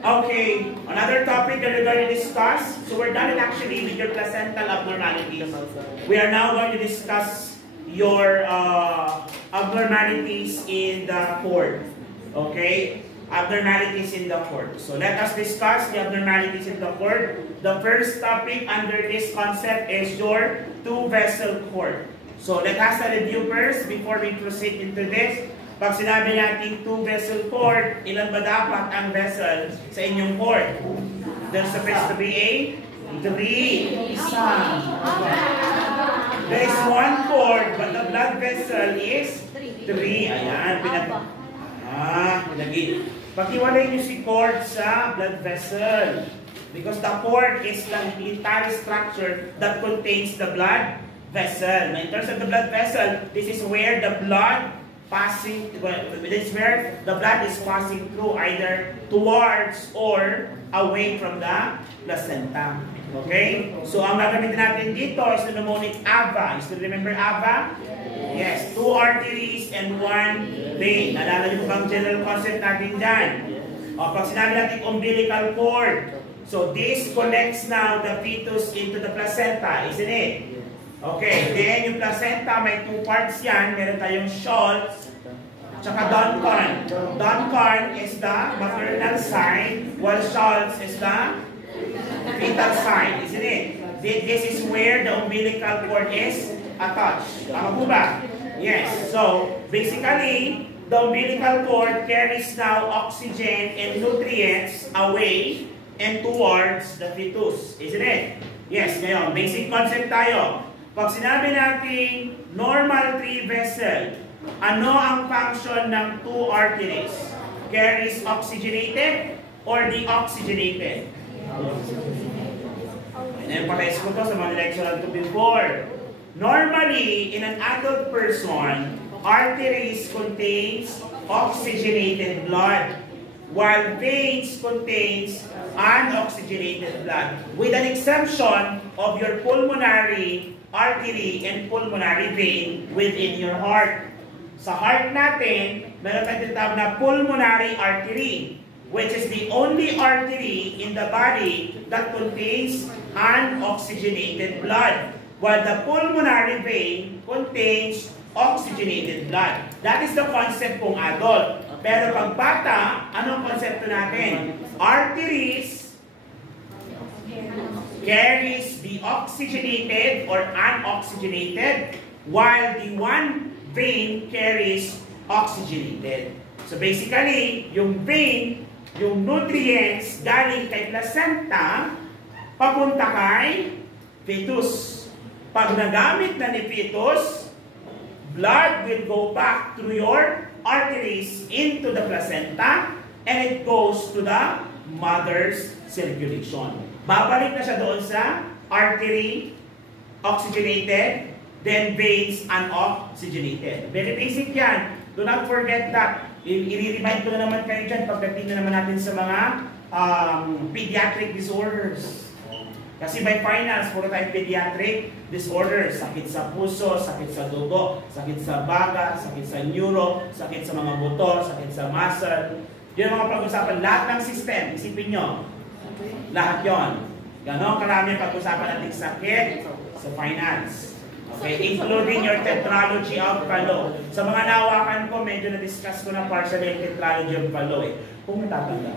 Okay, another topic that we're going to discuss. So we're done actually with your placental abnormalities. We are now going to discuss your abnormalities in the cord. Okay, abnormalities in the cord. So let us discuss the abnormalities in the cord. The first topic under this concept is your two-vessel cord. So let us review first before we proceed into this. Pag sinabi natin two-vessel cord, ilan ba dapat ang vessel sa inyong cord? There's supposed to be a 3. Isa. There is one cord, but the blood vessel is 3. Ayan. Pinagi. Paghiwalay niyo si cord sa blood vessel. Because the cord is the entire structure that contains the blood vessel. Now, in terms of the blood vessel, this is where the blood this is where the blood is passing through either towards or away from the placenta. Okay? So, ang gagamitin natin dito is the mnemonic AVA. You still remember AVA? Yes. 2 arteries and 1 vein. Nalala niyo bang general concept natin dyan? O, pag sinabi natin umbilical cord, so this connects now the fetus into the placenta, isn't it? Okay, then yung placenta, may 2 parts yan. Meron tayong Schultz, tsaka Duncan. Duncan is the maternal side, while Schultz is the fetal side, isn't it? This is where the umbilical cord is attached. Tama po ba? Yes. So, basically, the umbilical cord carries now oxygen and nutrients away and towards the fetus, isn't it? Yes, ngayon, basic concept tayo. Pag sinabi natin normal 3 vessel, ano ang function ng 2 arteries? Carries oxygenated or deoxygenated? Emphasize ko to sa mga lecture to before. Normally, in an adult person, arteries contains oxygenated blood, while veins contains unoxygenated blood, with an exemption of your pulmonary artery and pulmonary vein within your heart. Sa heart natin, meron tayong tinatawag na pulmonary artery, which is the only artery in the body that contains unoxygenated blood, while the pulmonary vein contains oxygenated blood. That is the concept kung adult. Pero pag bata, anong konsepto natin? Arteries carries deoxygenated or unoxygenated, while the one vein carries oxygenated. So basically, yung vein, yung nutrients galing kay placenta, papunta kay fetus. Pag nagamit na ni fetus, blood will go back through your arteries into the placenta, and it goes to the mother's circulation. Babalik na siya doon sa artery, oxygenated, then veins, unoxygenated. Very basic yan. Do not forget that. I-remind ko na naman kayo dyan pagdating na naman natin sa mga pediatric disorders. Kasi by finals, puro tayong pediatric disorders. Sakit sa puso, sakit sa dugo, sakit sa baga, sakit sa neuro, sakit sa mga buto, sakit sa muscle. Yun ang mga pag-usapan. Lahat ng system, isipin nyo. Lahat yon. Ganon karami pag-usapan natin sakit sa finance. Okay, including your tetralogy of Fallot. Sa mga nawakan ko, medyo na-discuss ko na partially yung tetralogy of Fallot eh. Kung natatanda.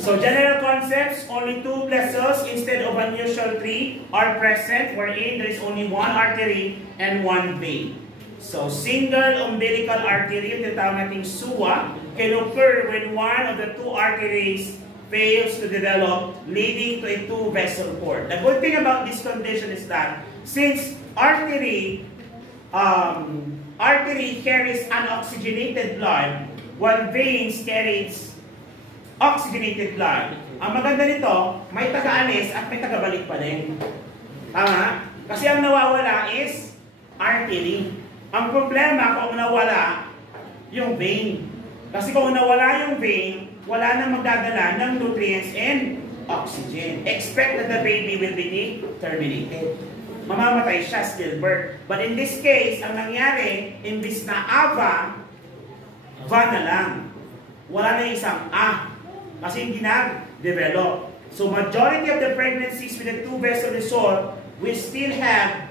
So general concepts, only 2 vessels instead of unusual 3 are present, wherein there is only 1 artery and 1 vein. So single umbilical artery, yung tinatawag nating SUA, can occur when one of the 2 arteries fails to develop, leading to a 2-vessel cord. The good thing about this condition is that since artery carries unoxygenated blood, while veins carries oxygenated blood, ang maganda nito, may taga-alis at may taga-balik pa din. Tama? Kasi ang nawawala is artery. Ang problema kung nawala yung vein. Kasi kung nawala yung vein, wala nang magdadala ng nutrients and oxygen. Expect that the baby will be terminated. Mamamatay siya, stillbirth. But in this case, ang nangyari, imbis na AVA, Va na lang. Wala na isang kasi hindi na-develop. So majority of the pregnancies with the two-vessel result, we still have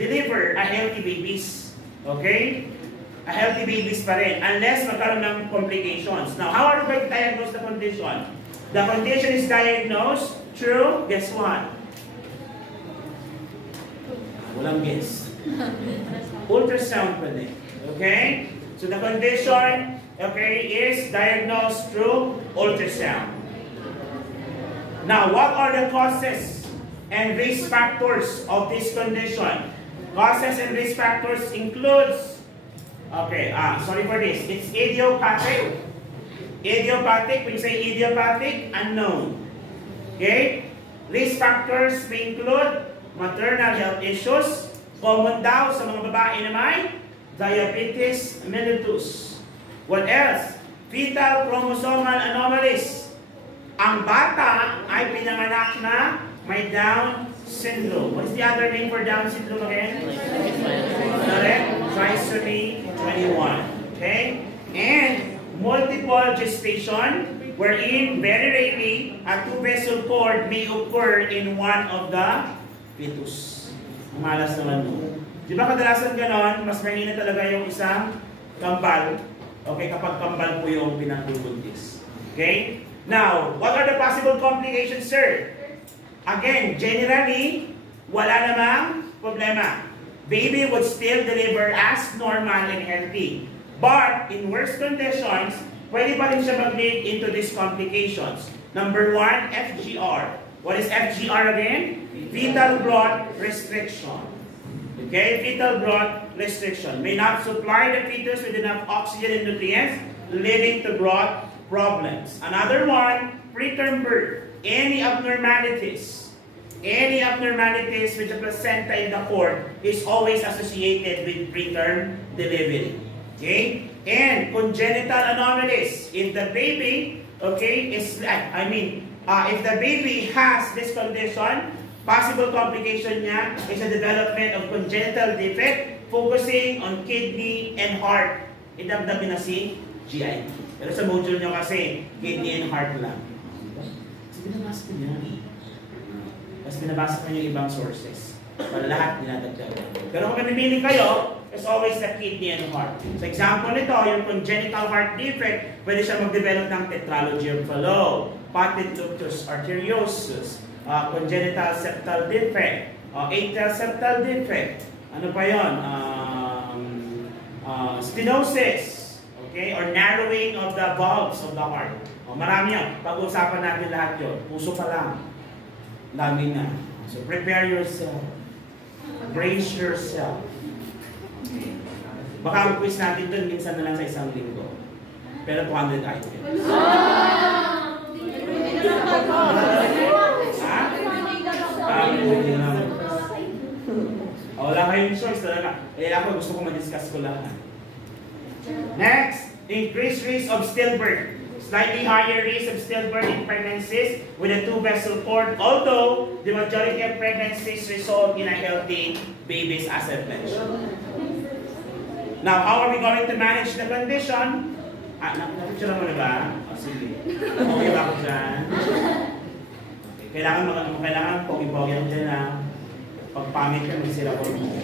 deliver a healthy babies. Okay? A healthy babies pa rin, unless magkaroon ng complications. Now, how are we going to diagnose the condition? The condition is diagnosed through, guess what? Walang guess. Ultrasound pa din. Okay? So the condition, okay, is diagnosed through ultrasound. Now, what are the causes and risk factors of this condition? Causes and risk factors includes, okay, sorry for this, it's idiopathic. Idiopathic, when you say idiopathic, unknown. Okay? Risk factors may include maternal health issues, common daw sa mga babae na may diabetes mellitus. What else? Fetal chromosomal anomalies. Ang bata ay pinanganak na may Down syndrome. What is the other name for Down syndrome again? Trisomy 21. Okay? And multiple gestation, wherein very rarely a two-vessel cord may occur in one of the fetus. Malas naman mo. Di ba kadalasan ganon, mas mahina talaga yung isang kambal. Okay, kapag kambal po yung pinagduduntis. Okay? Now, what are the possible complications, sir? Again, generally, wala namang problema. Baby would still deliver as normal and healthy. But in worse conditions, pwede pa rin siya mag-lead into these complications. Number 1, FGR. What is FGR again? Fetal growth restriction. Okay, fetal growth restriction. May not supply the fetus with enough oxygen and nutrients, leading to growth problems. Another one, preterm birth. Any abnormalities with the placenta in the cord is always associated with preterm delivery. Okay? And congenital anomalies. If the baby, okay, if the baby has this condition, possible complication niya is the development of congenital defect focusing on kidney and heart. Idamdamin na si GI. Pero sa module nyo kasi, kidney and heart lang. Sige, binabasa ko niya. Mas binabasa ko yung ibang sources. Para lahat dinadagdag. Pero kung mamimili kayo, it's always the kidney and heart. So example nito, yung congenital heart defect, pwede siya mag-develop ng tetralogy of Fallot, patent ductus arteriosus, congenital septal defect, atrial septal defect, ano pa yun? Stenosis, okay? Or narrowing of the valves of the heart. Marami yan. Pag-uusapan natin lahat yun. Puso pa lang. Dami na. So prepare yourself. Brace yourself. Okay. Baka ang quiz natin dun minsan na lang sa isang linggo. Pero 200 items. Wala kayong choice talaga. Ako gusto ko ma-discuss ko lahat. Next, increased risk of stillbirth. Slightly higher risk of stillbirth in pregnancies with a two-vessel cord, although the majority of pregnancies result in a healthy babies, as I mentioned. Now, how are we going to manage the condition? Napicture mo na ba? Sige. Okay ba ako dyan? Okay. Kailangan pogi-pogi ako dyan na pag-pamit ka, magsira ko mo.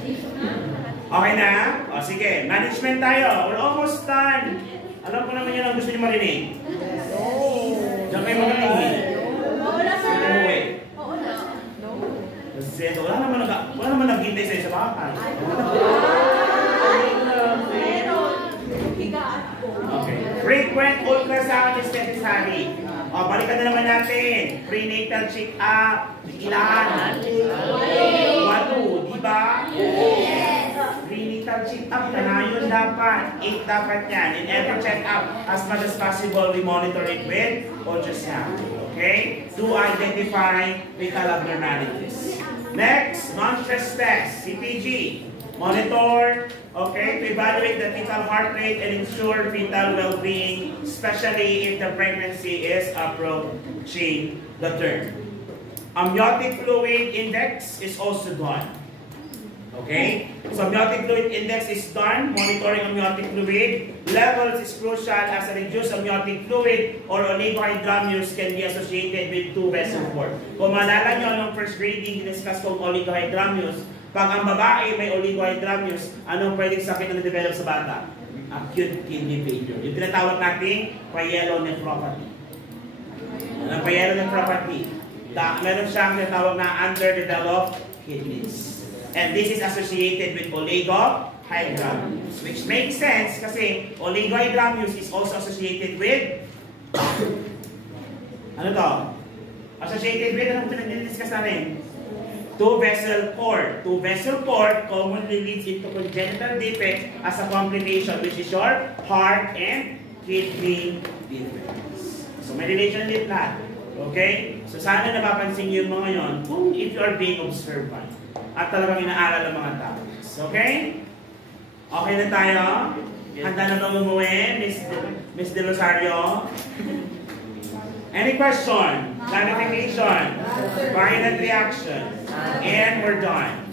Okay na? Sige, management tayo. We're almost done. Alam ko naman yun ang gusto niyo marinig. Diyan kayo magaling. Kasi wala naman naghintay sa'yo sa bahay. Okay. Frequent ultrasound is necessary. Balikan na naman natin. Prenatal check-up. Ilan? 1, diba? Prenatal check-up na yun dapat. 8 dapat yan. In every check-up, as much as possible, we monitor it with ultrasound. Okay? To identify fetal abnormalities. Next, non-stress test, CPG. Monitor, okay, to evaluate the fetal heart rate and ensure fetal well-being, especially if the pregnancy is approaching the term. Amniotic fluid index is also done. Okay? So amniotic fluid index is done, monitoring amniotic fluid. Levels is crucial as a reduced amniotic fluid or oligohydramnios can be associated with 2 vessel port. Kung maalala nyo nung first grading, discuss kong oligohydramnios. Pag ang babae may oligohydramnios, anong pwedeng sakit na develop sa bata? Acute kidney failure. Yung tinatawag nating pyelonephropathy. Ang pyelonephropathy, meron siyang tinatawag na underdeveloped kidneys. And this is associated with oligohydramnios, which makes sense kasi oligohydramnios is also associated with ano to? Associated with, anong pinag-discuss natin? 2-vessel port. 2-vessel port commonly leads into congenital defects as a complication, which is your heart and kidney defects. So may relationship lahat. Okay? So sana napapansin niyo yung mga yon kung if you are being observant at talagang inaaral ng mga topics. Okay? Okay na tayo? Handa na bang umuwi, Miss De Rosario? Any question? Clarification? Violent reaction? And we're done.